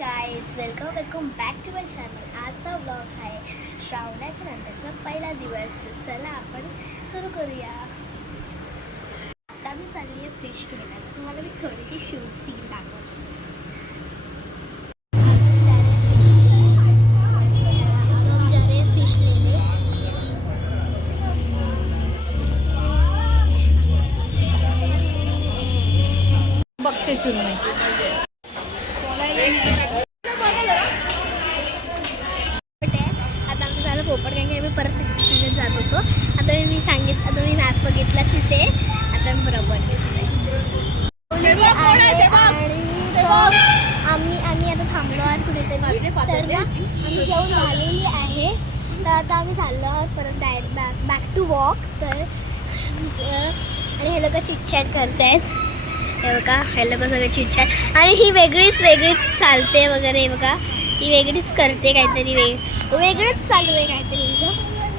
Guys welcome back to my channel. आजचा vlog आहे श्रावणाच्या नंतरचा पहिला दिवस. तर चला आपण सुरू करूया. आता मी चालली आहे फिश घ्यायला. तुम्हाला मी थोडीशी शूट सीन दाखवते. बघते सुरू आता आमचं झालं पोपट गँग. मी परत तिथे जात होतो. आता मी मॅप बघितला तिथे. आता मी बरोबर दिसतंय. आम्ही आता थांबलो आहोत कुठेतरी. तर ना आम्ही जेवण झालेली आहे. तर आता आम्ही चाललो आहोत परत डायरेक्ट बॅक टू वॉक. तर आणि हे लोक चिटचॅट करतायत. हे बघा हे लोक सगळे चिटचॅट. आणि ही वेगळीच चालते वगैरे. बघा ही वेगळीच करते काहीतरी वेगळंच चालू आहे काहीतरी हिचं.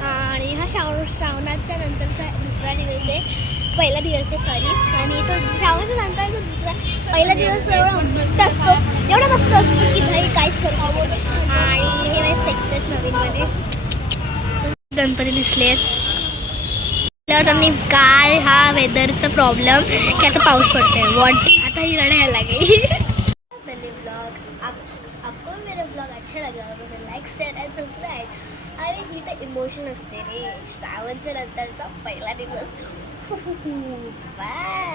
आणि हा श्रावणाच्या नंतरचा दुसरा दिवस आहे. पहिला दिवस आहे सॉरी. आणि तो श्रावणाच्या नंतरचा दुसरा पहिला दिवस एवढा मस्त असतो. एवढा मस्त असतो की भाई काहीच करतो. आणि हे माझे स्पेक्स आहेत नवीनमध्ये. गणपती दिसलेत. आता मी काय हा वेदरचा प्रॉब्लेम की आता पाऊस पडतोय. आता ही रडायला लागेल. ब्लॉग आपको मेरा ब्लॉग अच्छा लगा तो लाईक शेअर अँड सबस्क्राईब. अरे मी तर इमोशन असते रे. श्रावणच्या नंतरचा पहिला दिवस. बाय.